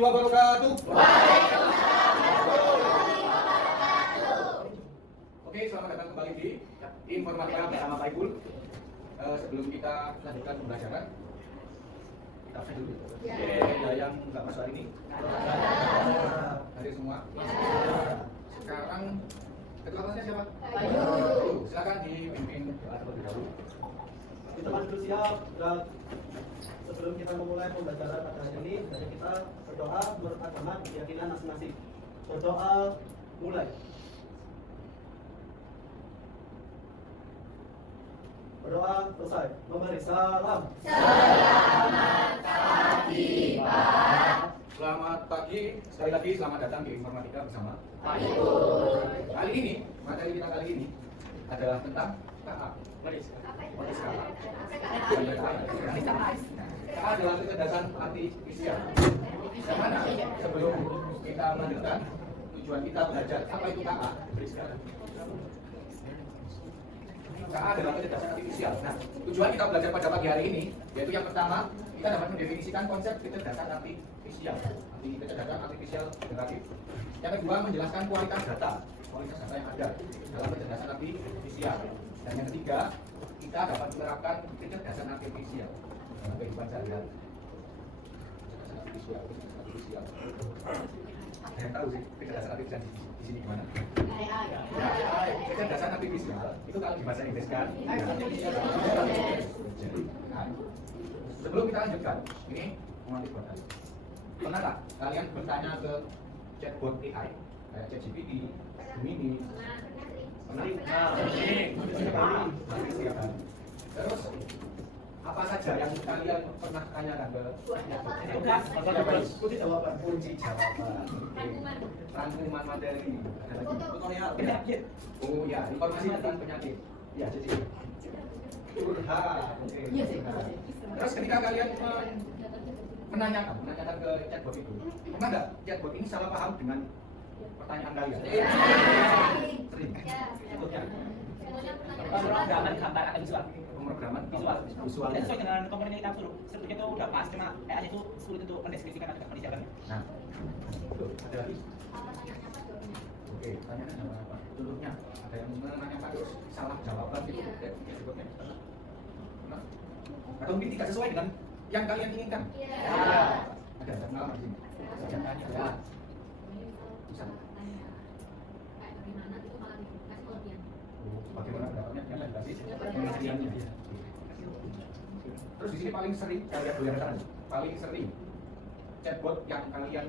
wabarakatuh. Oke, selamat datang kembali di Informatika bersama Pak Ipul. Sebelum kita lanjutkan pembelajaran, kita absen dulu. Ada yang nggak masuk hari ini? Hari semua. Sekarang ketua kelasnya siapa? Ayo. Silakan dipimpin doa terlebih dahulu. Kita dulu siap. Dan sebelum kita memulai pembelajaran pada hari ini, mari kita berdoa menurut agama keyakinan masing-masing. Berdoa mulai. Berdoa selesai. Memberi salam. Selamat pagi, sekali lagi selamat datang di Informatika bersama Pak Ipul. Kali ini, materi kita kali ini adalah tentang KA. KA adalah kecerdasan artifisial. Yang mana sebelum kita melanjutkan, tujuan kita belajar apa itu KA. KA adalah kecerdasan artifisial. Nah, tujuan kita belajar pada pagi hari ini, yaitu yang pertama, kita dapat mendefinisikan konsep kecerdasan artifisial. Kecerdasan artifisial generatif. Yang kedua, menjelaskan kualitas data yang ada dalam kecerdasan artifisial. Dan yang ketiga, kita dapat menerapkan kecerdasan artifisial dalam kehidupan sehari-hari. Kecerdasan artifisial. Ada yang tahu sih kecerdasan artifisial di sini gimana? Kecerdasan artifisial itu kalau di bahasa Inggris kan? Sebelum kita lanjutkan, ini mengalir buat kalian. Pernah nggak kalian bertanya ke chatbot AI kayak ChatGPT, Gemini? Pernah? Terus apa saja yang kalian pernah tanyakan ke Kunci jawaban. rangkuman materi? Penyakit. Oh ya, informasi tentang penyakit. Ya, jadi terus ketika kalian menanyakan ke chatbot itu, pernah nggak chatbot ini salah paham dengan pertanyaan kalian? Sering. Contohnya? Pemrograman gambar atau visual. Pemrograman Visual. Dan sesuai dengan komponen yang kita suruh. Sebetulnya itu udah pas, cuma AI itu sulit untuk mendeskripsikan atau mendeskripsikan. Nah, ada lagi? Oke, tanyakan apa? Contohnya, ada yang menanyakan terus salah jawaban gitu, chatbotnya. Pernah? Atau mungkin tidak sesuai dengan yang kalian inginkan? Ada pengalaman di sini? Ya. Bisa. Bagaimana pendapatnya? Yang tadi pengertiannya. Terus di sini paling sering kalian boleh paling sering chatbot yang kalian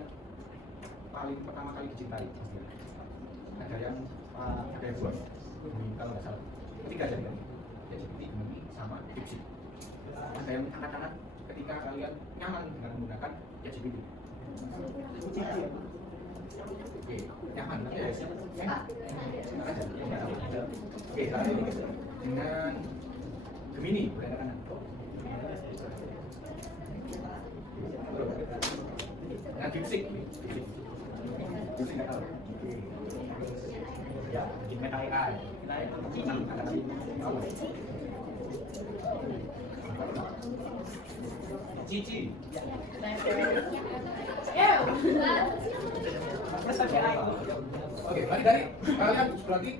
paling pertama kali dicintai. Ada yang buat kalau nggak salah ketiga jadi kan ChatGPT, Gemini sama DeepSeek. Ada yang angkat-angkat ketika kalian nyaman dengan menggunakan ChatGPT. Oke, nyaman ya. Oke, lalu dengan Gemini boleh angkat tangan. Dengan DeepSeek nggak tahu. Ya, bikin meta AI. Cici. Oke, dari kalian berarti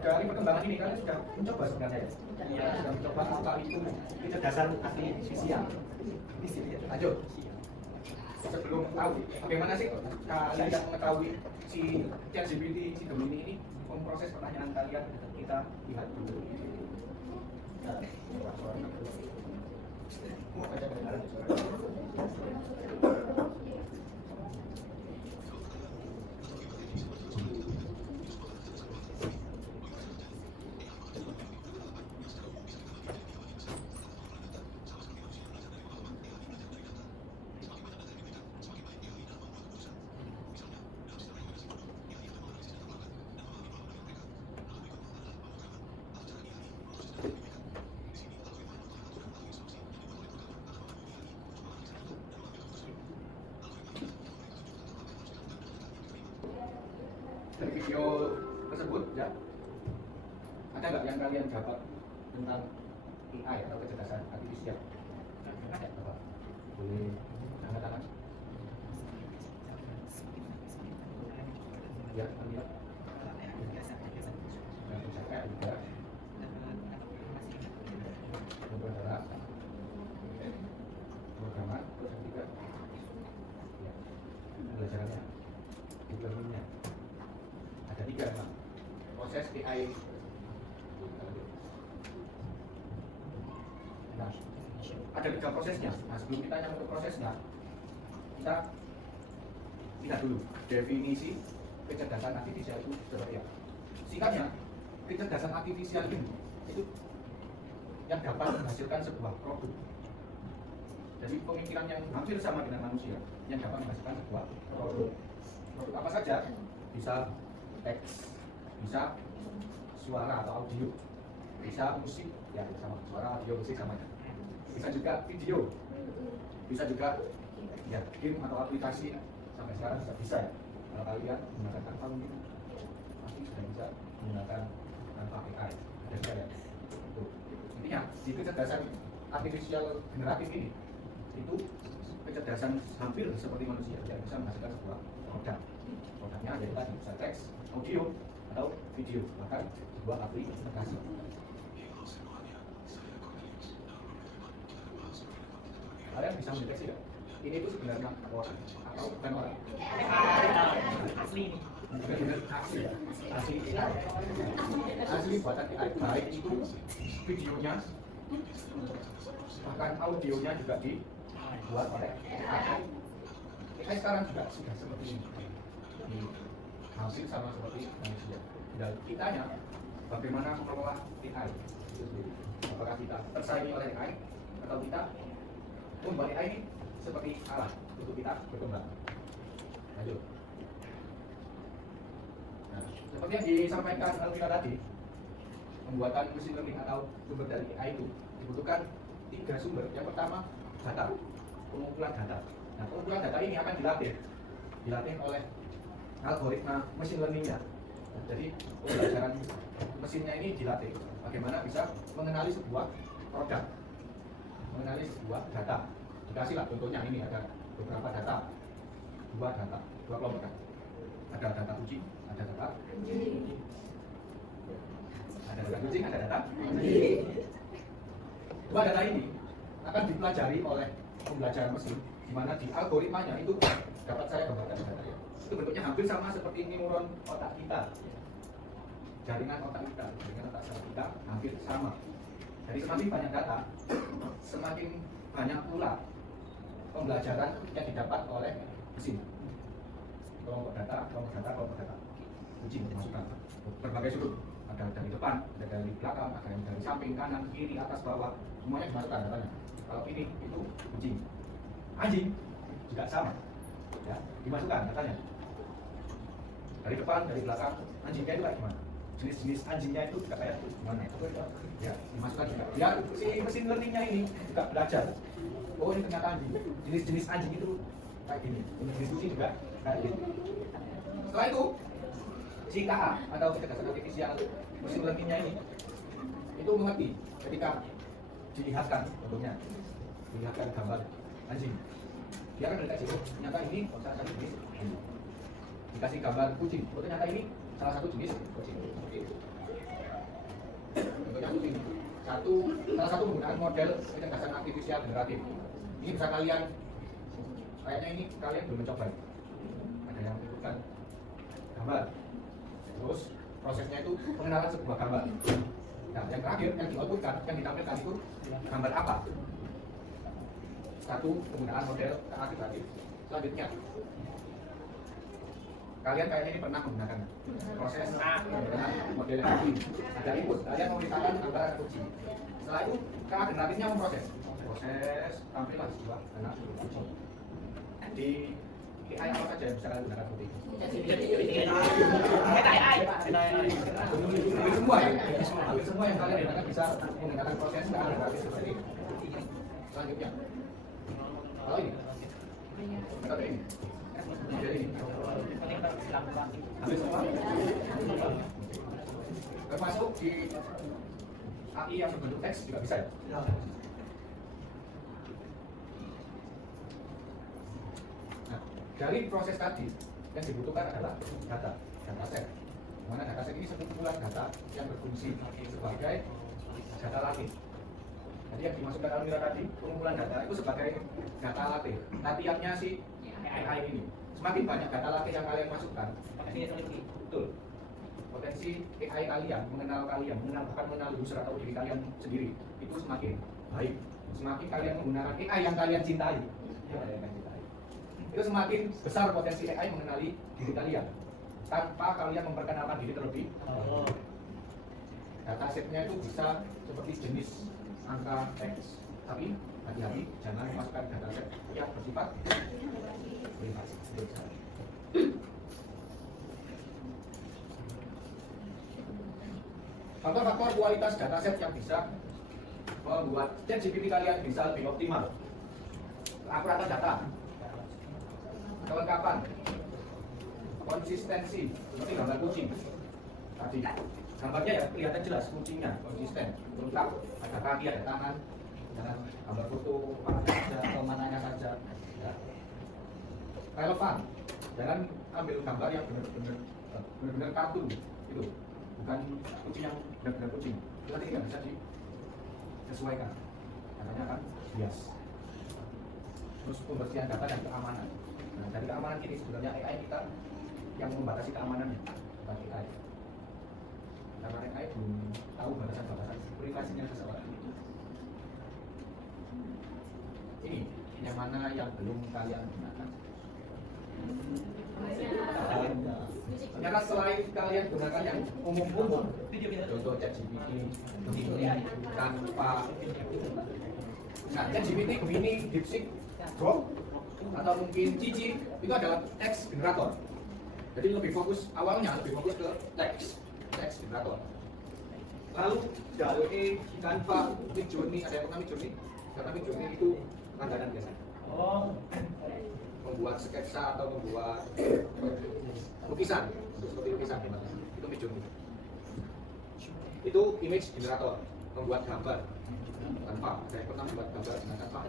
dari perkembangan ini kalian sudah mencoba sebenarnya ya? Iya, sudah mencoba apa itu kecerdasan artifisial. Lanjut. Sebelum tahu, bagaimana sih kalian mengetahui si ChatGPT, si Gemini ini memproses pertanyaan kalian? Kita lihat dulu. Dari video tersebut ya, ada nggak yang kalian dapat tentang AI atau kecerdasan artifisial? Ada apa? Boleh angkat tangan. Ya, lihat. Dan misalnya juga beberapa programan terus yang ketiga ya, pembelajarannya learningnya ada 3 memang proses AI. Nah, ada 3 prosesnya. Nah, sebelum kita nyampe ke prosesnya, kita lihat dulu definisi kecerdasan artifisial itu seperti apa. Singkatnya, kecerdasan artifisial itu yang dapat menghasilkan sebuah produk. Jadi pemikiran yang hampir sama dengan manusia yang dapat menghasilkan sebuah produk. Produk apa saja? Bisa teks, bisa suara atau audio, bisa musik, ya sama suara, audio, musik sama. Bisa juga video, bisa juga ya game atau aplikasi sampai sekarang sudah bisa ya. Kalau kalian menggunakan tanpa mungkin pasti sudah bisa menggunakan tanpa AI. Ada juga ya. Intinya di kecerdasan artifisial generatif ini itu kecerdasan hampir seperti manusia yang bisa menghasilkan sebuah produk. Produknya yaitu tadi bisa teks, audio atau video, bahkan sebuah aplikasi. Kalian bisa mendeteksi ya? Ini itu sebenarnya orang atau bukan orang? Asli ini. Asli ya? Asli buatan AI, baik itu videonya, bahkan audionya juga dibuat oleh AI. AI sekarang juga sudah seperti ini, hampir sama seperti manusia. Dan kitanya, bagaimana mengelola AI itu sendiri? Apakah kita tersaingi oleh AI atau kita membuat AI ini seperti alat untuk kita berkembang? Lanjut. Nah, seperti yang disampaikan Alvira tadi, pembuatan machine learning atau sumber dari AI itu dibutuhkan 3 sumber. Yang pertama, data, pengumpulan data. Nah, pengumpulan data ini akan dilatih oleh algoritma machine learning-nya. Nah, jadi pembelajaran mesinnya ini dilatih bagaimana bisa mengenali sebuah produk, mengenali sebuah data. Dikasihlah contohnya ini ada beberapa data, 2 kelompok kan. Ada data kucing, ada data kucing, ada data. 2 data ini akan dipelajari oleh pembelajaran mesin, di mana di algoritmanya itu dapat saya gambarkan datanya. Itu bentuknya hampir sama seperti neuron otak kita, jaringan otak kita hampir sama. Jadi semakin banyak data, semakin banyak pula pembelajaran yang didapat oleh mesin. Kelompok data. Kucing dimasukkan berbagai sudut. Ada dari depan, ada dari belakang, ada yang dari samping, kanan, kiri, atas, bawah, semuanya dimasukkan datanya. Kalau ini itu kucing, anjing juga sama, ya dimasukkan datanya. Dari depan, dari belakang, anjingnya itu kayak gimana? Jenis-jenis anjingnya itu juga kayak gimana? Ya dimasukkan juga. Ya si mesin learningnya ini juga belajar. Oh ini ternyata anjing. Jenis-jenis anjing itu kayak gini. Jenis kucing juga kayak gini. Setelah itu si KA atau kecerdasan artifisial mesin learningnya ini itu mengerti ketika dilihatkan contohnya, dilihatkan gambar anjing, dia akan mendeteksi oh ternyata ini salah satu jenis anjing. Dikasih gambar kucing, oh ternyata ini salah satu jenis kucing. Contohnya kucing, salah satu penggunaan model kecerdasan artifisial generatif. Ini bisa kalian, kayaknya ini kalian belum mencoba. Ada yang menunjukkan gambar, terus prosesnya itu pengenalan sebuah gambar. Nah, yang terakhir yang dioutputkan, yang ditampilkan itu gambar apa? Satu penggunaan model generatif. Selanjutnya, kalian kayaknya ini pernah menggunakan proses penggunaan model generatif. Ada input, kalian memisahkan gambar kucing. Setelah itu, generatifnya memproses. Proses tampillah sebuah anak kucing. Di AI apa saja yang bisa kalian gunakan seperti ini? Hampir semua ya? Hampir semua yang kalian gunakan bisa menggunakan proses generatif seperti ini. Selanjutnya, kalau ini, atau ini, model ini, hampir semua, termasuk di AI yang berbentuk teks juga bisa ya? Nah, dari proses tadi yang dibutuhkan adalah data. dataset. Mana dataset ini sekumpulan data yang berfungsi sebagai data latih. Jadi yang dimasukkan Almira tadi, pengumpulan data itu sebagai data latih. Latihannya si AI ini. Semakin banyak data latih yang kalian masukkan, betul. Potensi AI kalian, bahkan mengenal user atau diri kalian sendiri, itu semakin baik. Semakin kalian menggunakan AI yang kalian cintai, itu semakin besar potensi AI mengenali diri kalian tanpa kalian memperkenalkan diri terlebih. Datasetnya itu bisa seperti jenis angka teks, tapi hati-hati jangan masukkan dataset yang bersifat privasi. Faktor-faktor kualitas dataset yang bisa membuat ChatGPT kalian bisa lebih optimal: keakuratan data, kelengkapan, konsistensi, seperti gambar kucing tadi. Gambarnya ya kelihatan jelas, kucingnya konsisten, lengkap, ada kaki, ada tangan, jangan gambar foto mana saja atau mananya saja. Ya. Relevan, jangan ambil gambar yang benar-benar kartun itu, bukan kucing yang benar-benar kucing. Itu nanti tidak bisa disesuaikan, katanya kan bias. Terus pembersihan data dan keamanan. Nah, dari keamanan ini sebenarnya AI kita yang membatasi keamanannya, bukan AI. Karena AI belum tahu batasan-batasan privasinya seseorang. Ini yang mana yang belum kalian gunakan. Ternyata selain kalian gunakan yang umum-umum, contoh ChatGPT, Canva, nah ChatGPT, Gemini, DeepSeek, Grok, atau mungkin Cici, itu adalah text generator. Jadi lebih fokus ke teks generator. Lalu DALL-E, Canva, Midjourney, ada yang pernah Midjourney? Karena Midjourney itu langganan biasanya. Membuat sketsa atau membuat lukisan, seperti lukisan itu Midjourney. Itu image generator, membuat gambar. Canva, ada yang pernah membuat gambar dengan Canva?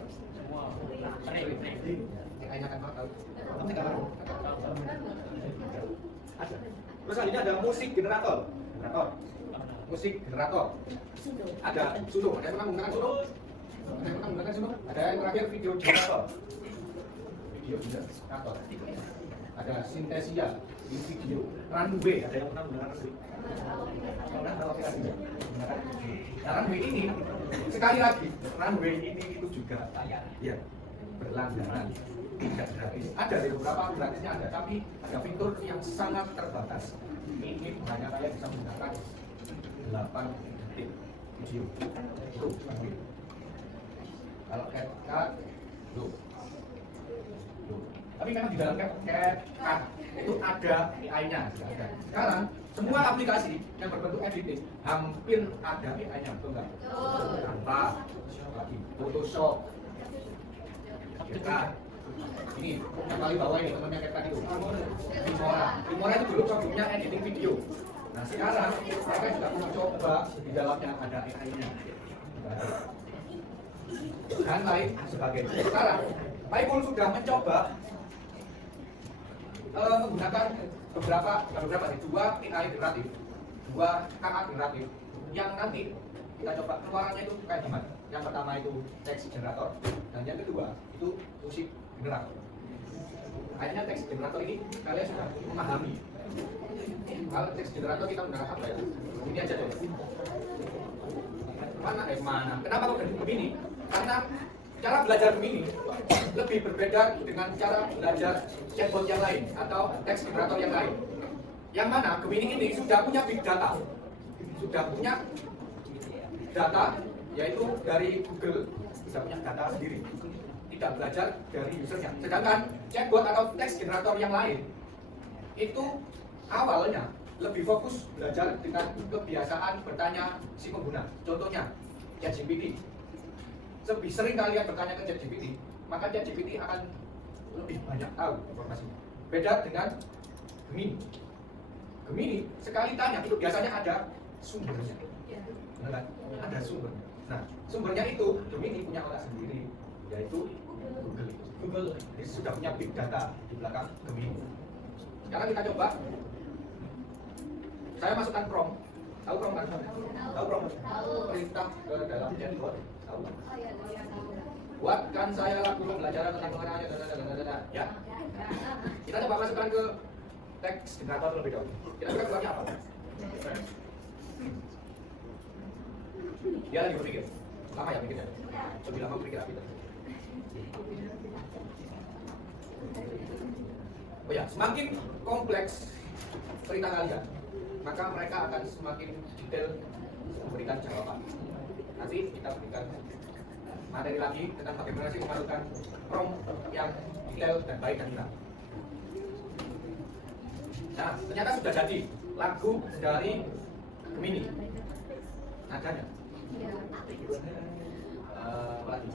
AI-nya Canva tahu? Ada. Terus selanjutnya ada musik generator. Musik generator. Ada Suno. Ada yang pernah menggunakan Suno? Ada yang terakhir video generator. Ada Synthesia di video. Runway. Ada yang pernah menggunakan Runway? Nah, Runway ini sekali lagi, Runway ini itu juga ya berlangganan. Tidak gratis. Ada di beberapa gratisnya ada, tapi ada fitur yang sangat terbatas. Ini hanya kalian bisa menggunakan 8 detik video. Itu kalau CapCut, tapi memang di dalam CapCut itu ada AI-nya. Sekarang semua aplikasi yang berbentuk editing hampir ada AI-nya, betul nggak? Canva, Photoshop, CapCut. Ini yang paling bawah ini temannya CapCut itu. Filmora itu dulu produknya editing video. Nah sekarang mereka juga mencoba di dalamnya ada AI-nya. Dan lain sebagainya. Sekarang Paipul sudah mencoba menggunakan dua AI generatif, dua KA generatif yang nanti kita coba keluarannya itu kayak gimana. Yang pertama itu text generator dan yang kedua itu musik generator. Akhirnya text generator ini kalian sudah memahami. Kalau text generator kita menggunakan apa ya? Ini aja deh. Mana? Kenapa kok begini? Karena cara belajar Gemini lebih berbeda dengan cara belajar chatbot yang lain atau text generator yang lain. Yang mana Gemini ini sudah punya big data, sudah punya data yaitu dari Google, sudah punya data sendiri, tidak belajar dari usernya. Sedangkan chatbot atau text generator yang lain itu awalnya lebih fokus belajar dengan kebiasaan bertanya si pengguna. Contohnya ChatGPT. Lebih sering kalian bertanya ke ChatGPT, maka ChatGPT akan lebih banyak tahu informasinya. Beda dengan Gemini. Gemini sekali tanya itu biasanya ada sumbernya. Benar kan? Ada sumbernya. Nah, sumbernya itu Gemini punya otak sendiri, yaitu Google. Jadi sudah punya big data di belakang Gemini. Sekarang kita coba saya masukkan prom. Tahu prom kan? Tahu prom? Perintah ke dalam chatbot. Tahu? Buatkan saya lagu pembelajaran tentang pengenalan ya. Kita coba masukkan ke teks generator terlebih dahulu. Kira-kira keluarnya apa? Dia lagi berpikir. Lama ya pikirnya? Lebih lama berpikir apa itu? Oh ya, semakin kompleks cerita kalian, maka mereka akan semakin detail memberikan jawaban. Nanti kita berikan materi lagi tentang bagaimana sih memasukkan prompt yang detail dan baik dan benar. Nah, ternyata sudah jadi lagu dari Gemini. Nadanya. Apa lagi?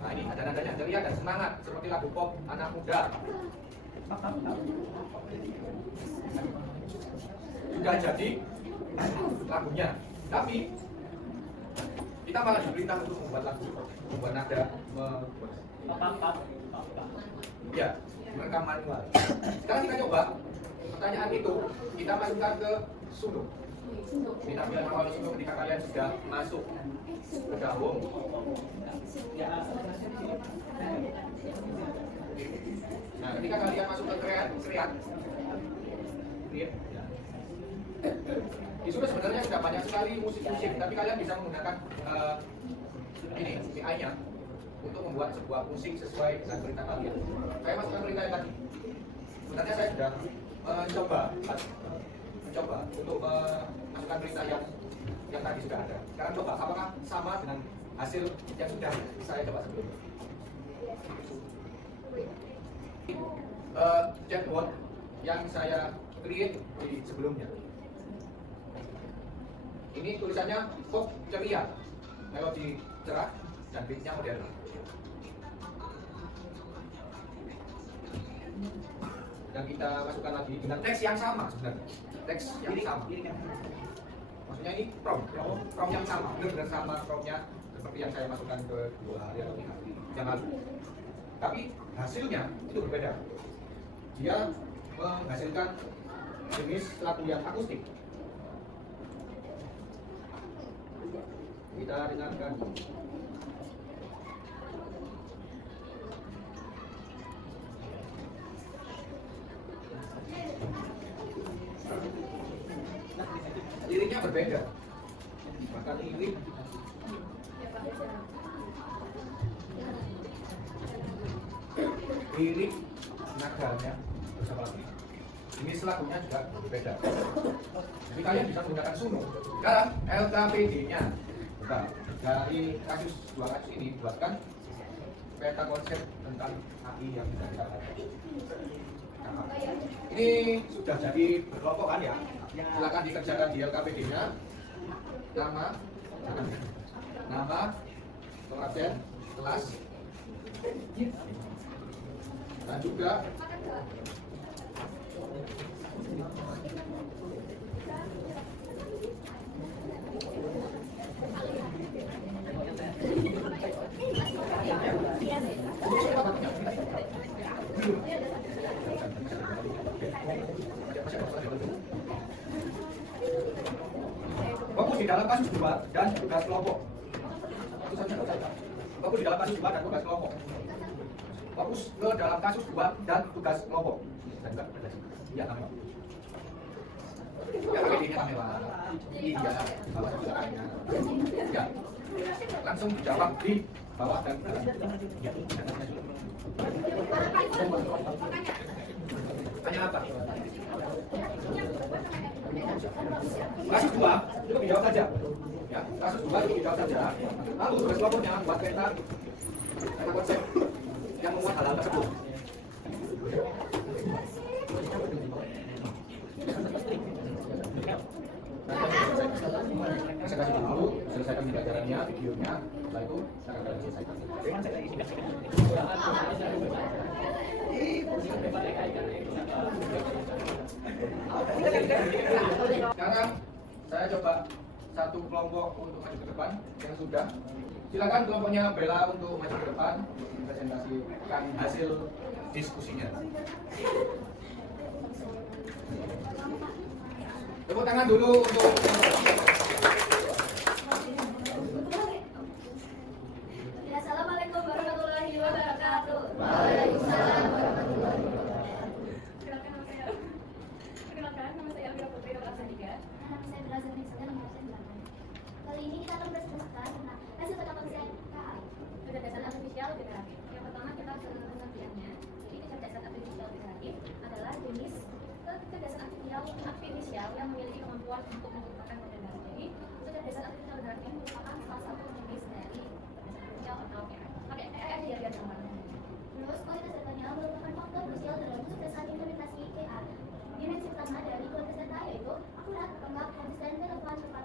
Nah ini ada nadanya, ceria dan semangat seperti lagu pop anak muda. Sudah jadi lagunya, tapi kita malah diperintah untuk membuat lagu, membuat nada, ya, merekam manual. Sekarang kita coba pertanyaan itu kita masukkan ke Suno. Kita bilang manual Suno ketika kalian sudah masuk bergabung. Nah, ketika kalian masuk ke create, di Suno sebenarnya sudah banyak sekali musik-musik, tapi kalian bisa menggunakan ini AI-nya untuk membuat sebuah musik sesuai dengan perintah kalian. Saya masukkan perintah yang tadi. Sebenarnya saya sudah mencoba untuk masukkan perintah yang tadi sudah ada. Sekarang coba apakah sama dengan hasil yang sudah saya coba sebelumnya. Chatbot yang saya create di sebelumnya. Ini tulisannya pop ceria, melodi cerah dan beatnya modern. Dan kita masukkan lagi dengan teks yang sama sebenarnya. Teks yang sama. Maksudnya ini prompt yang sama, benar-benar sama promptnya seperti yang saya masukkan ke 2 hari atau 3 hari yang lalu. Tapi hasilnya itu berbeda. Dia menghasilkan jenis lagu yang akustik. Kita dengarkan. Liriknya berbeda. Maka lirik nadanya bersama lagi. Ini lagunya juga berbeda. Jadi kalian bisa menggunakan Suno. Sekarang LKPD-nya. Nah, dari kasus 2 kasus ini buatkan peta konsep tentang AI yang tidak bisa ada. Ini sudah jadi berkelompok kan ya? Silakan dikerjakan di LKPD-nya. Nama, absen, kelas, dan juga fokus di dalam kasus 2 dan tugas kelompok. Fokus di dalam kasus 2 dan tugas kelompok. Fokus ke dalam kasus 2 dan tugas kelompok. Iya, kamera. Ya, pakai ini kamera. Iya, bawah sebelah. Ya, langsung dijawab di bawah dan belakang. Ya, tanya apa? Kasus 2 itu dijawab saja. Ya, kasus 2 itu dijawab saja. Lalu tugas kelompoknya buat peta konsep yang memuat hal-hal tersebut. Saya kasih dulu, selesaikan pembelajarannya, videonya, setelah itu saya akan selesaikan. Sekarang saya coba satu kelompok untuk maju ke depan yang sudah. Silakan kelompoknya Bella untuk maju ke depan, presentasikan hasil diskusinya. Tepuk tangan dulu untuk Ya, assalamualaikum warahmatullahi wabarakatuh. Waalaikumsalam warahmatullahi Perkenalkan, nama saya Elvira Putri Dokter 3. Nama saya Bella Zernisaya, nomor absen 8. Kali ini kita akan berdiskusikan tentang hasil pendapat KAI. Kecerdasan artifisial generatif. Yang pertama kita harus mengenal pengertiannya. Jadi kecerdasan artifisial generatif adalah jenis kecerdasan artifisial yang memiliki kemampuan untuk menciptakan model baru. Jadi kecerdasan artifisial generatif merupakan salah satu jenis dari kecerdasan artifisial atau AI. Oke, AI aja ya biar gampang. Terus kualitas datanya merupakan faktor krusial dalam kesuksesan implementasi AI. Dimensi pertama dari kualitas data yaitu akurat, lengkap, konsisten, relevan, cepat.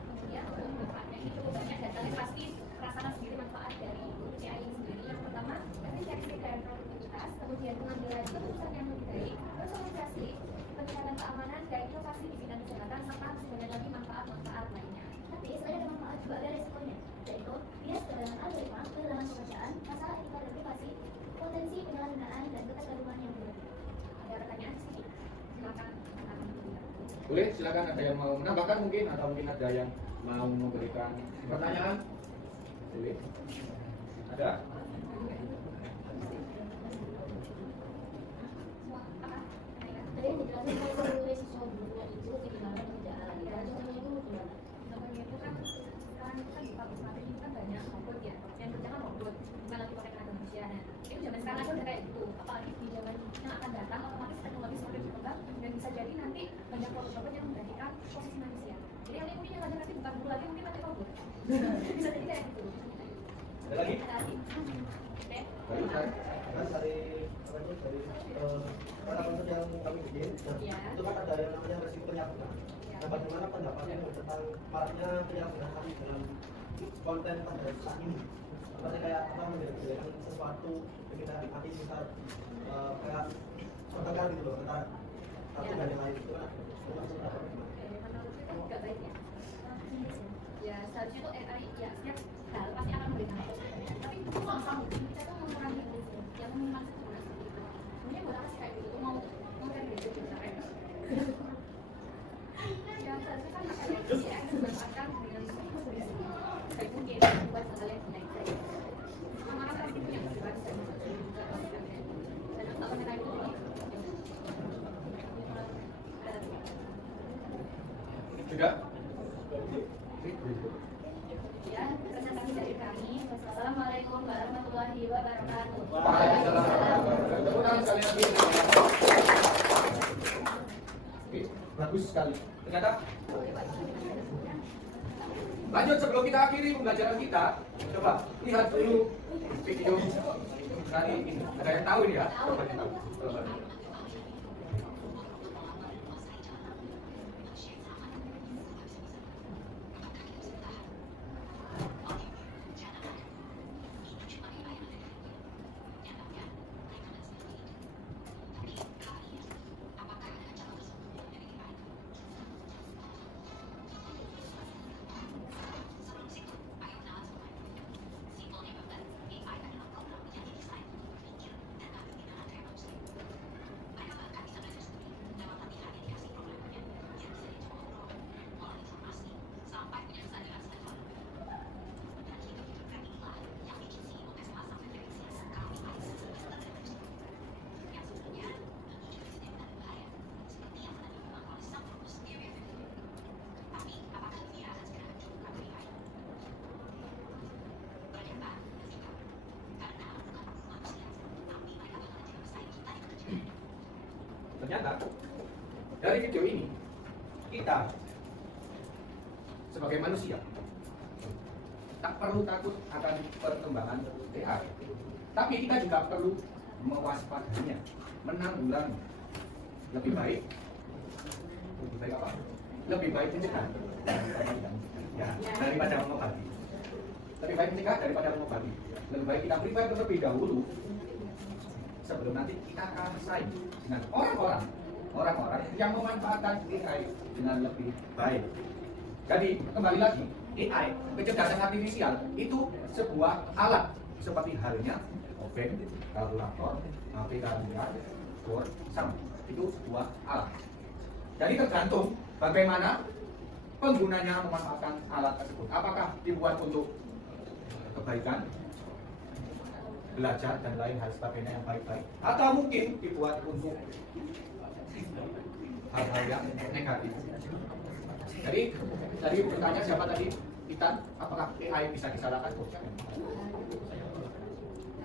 Kemudian untuk manfaatnya ini cukup banyak dan kalian pasti merasakan sendiri manfaat dari AI ini sendiri. Yang pertama, efisiensi dan produktivitas, kemudian pengambilan keputusan yang lebih baik, konsolidasi, peningkatan keamanan dan inovasi di bidang kesehatan serta masih banyak lagi manfaat-manfaat lainnya. Tapi selain ada manfaat juga ada resikonya, yaitu bias kedatangan algoritma, kedatangan pekerjaan, masalah etika dan privasi, potensi penyalahgunaan dan ketergantungan yang berlebihan. Ada pertanyaan di sini? Silakan. boleh, silakan ada yang mau menambahkan mungkin atau mungkin ada yang mau memberikan pertanyaan. Boleh. Ada? Tadi yang dijelaskan kalau resiko buruknya itu kehilangan pekerjaan, dan contohnya itu gimana? Contohnya itu kan sekarang itu kan di pabrik ini kan banyak robot ya, yang kerja kan robot, bukan lagi pakai tenaga manusia. Nah, itu zaman sekarang aja udah kayak gitu. Apalagi di zaman yang akan datang, otomatis teknologi semakin berkembang dan bisa jadi nanti banyak robot-robot yang menggantikan posisi manusia. Jadi yang mungkin yang ada nanti bukan guru lagi, mungkin nanti robot. Bisa jadi kayak gitu. Ada lagi? Terima kasih. Oke. Baik, Pak. Kan dari apa itu dari pada konsep yang kami bikin, nah, Iya. itu kan ada yang namanya resiko penyalahgunaan. Nah, bagaimana pendapatnya tentang maraknya penyalahgunaan dalam konten pada saat ini? Seperti kayak apa menjadikan sesuatu yang kita nanti kita kayak pertengkar gitu loh antara satu dan yang lain itu kan itu maksudnya apa? Menurutku kan nggak baik ya. Ya seharusnya tuh AI ya setiap hal pasti akan memberikan positifnya. Tapi sama kita tuh mengurangi yang memaksud itu bukan seperti itu. Sebenarnya buat apa sih kayak gitu tuh mau kayak gitu gitu kan? Ya seharusnya kan makanya si AI dimanfaatkan dengan baik mungkin buat hal yang baik saja. Sama kan pasti punya tujuan dan juga positifnya. Dan apa yang itu Sudah? ya presentasi dari kami. Wassalamualaikum warahmatullahi wabarakatuh. Waalaikumsalam. Tepuk tangan sekali lagi. Oke, bagus sekali. Ternyata lanjut sebelum kita akhiri pembelajaran kita, coba lihat dulu video tadi ini. Ada yang tahu ini ya? Coba yang tahu. Ternyata dari video ini kita sebagai manusia tak perlu takut akan perkembangan AI, tapi kita juga perlu mewaspadainya, menanggulangi. Lebih baik apa? Lebih baik mencegah ya, daripada mengobati. Lebih baik mencegah daripada mengobati. Lebih baik kita prepare terlebih dahulu sebelum nanti kita akan bersaing dengan orang-orang yang memanfaatkan AI dengan lebih baik. Jadi kembali lagi, AI, kecerdasan artifisial itu sebuah alat seperti halnya oven, kalkulator, aplikasi, Word, sama. Itu sebuah alat. Jadi tergantung bagaimana penggunanya memanfaatkan alat tersebut. Apakah dibuat untuk kebaikan, belajar dan lain hal sebagainya yang baik-baik, atau mungkin dibuat untuk hal-hal yang negatif. Jadi tadi bertanya siapa tadi? Itan, apakah AI bisa disalahkan?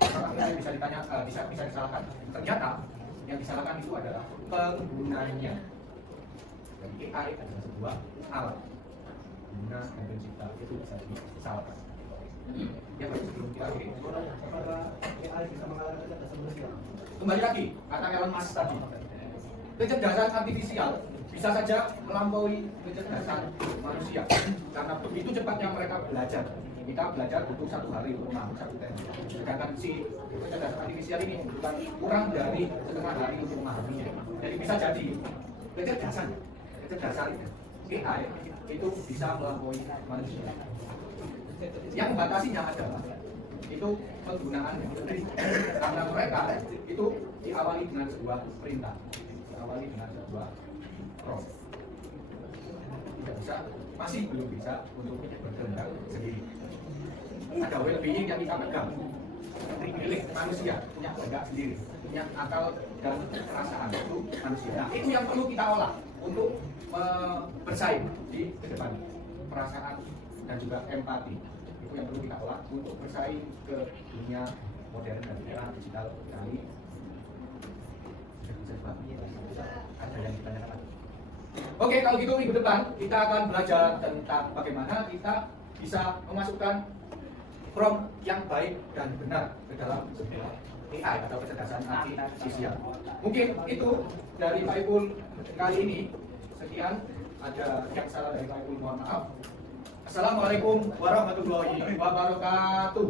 Apakah AI bisa disalahkan? Ternyata yang disalahkan itu adalah penggunanya. Jadi AI adalah sebuah alat guna dan pencipta, itu bisa disalahkan. Ya baik, sebelum kita akhiri, Apakah AI bisa mengalahkan kecerdasan manusia? kembali lagi kata Elon Musk tadi, kecerdasan artifisial bisa saja melampaui kecerdasan manusia karena begitu cepatnya mereka belajar. Kita belajar butuh 1 hari untuk memahami 1 tema, sedangkan si kecerdasan artifisial ini bukan kurang dari setengah hari untuk memahaminya. Jadi bisa jadi kecerdasan AI itu bisa melampaui manusia. Yang membatasinya adalah itu penggunaannya, karena mereka itu diawali dengan sebuah perintah, diawali dengan sebuah proses. Tidak bisa, masih belum bisa untuk berkembang sendiri. Ada well-being yang kita pegang, milik manusia, punya kehendak sendiri, punya akal dan perasaan itu manusia. Nah, itu yang perlu kita olah untuk bersaing di depan. Perasaan dan juga empati itu yang perlu kita olah untuk bersaing ke dunia modern dan era digital kali. Ada yang ditanyakan lagi? Oke, kalau gitu minggu depan kita akan belajar tentang bagaimana kita bisa memasukkan prompt yang baik dan benar ke dalam sebuah AI atau kecerdasan artifisial. Mungkin itu dari Pak Ipul kali ini. Sekian, ada yang salah dari Pak Ipul, mohon maaf. Assalamualaikum warahmatullahi wabarakatuh.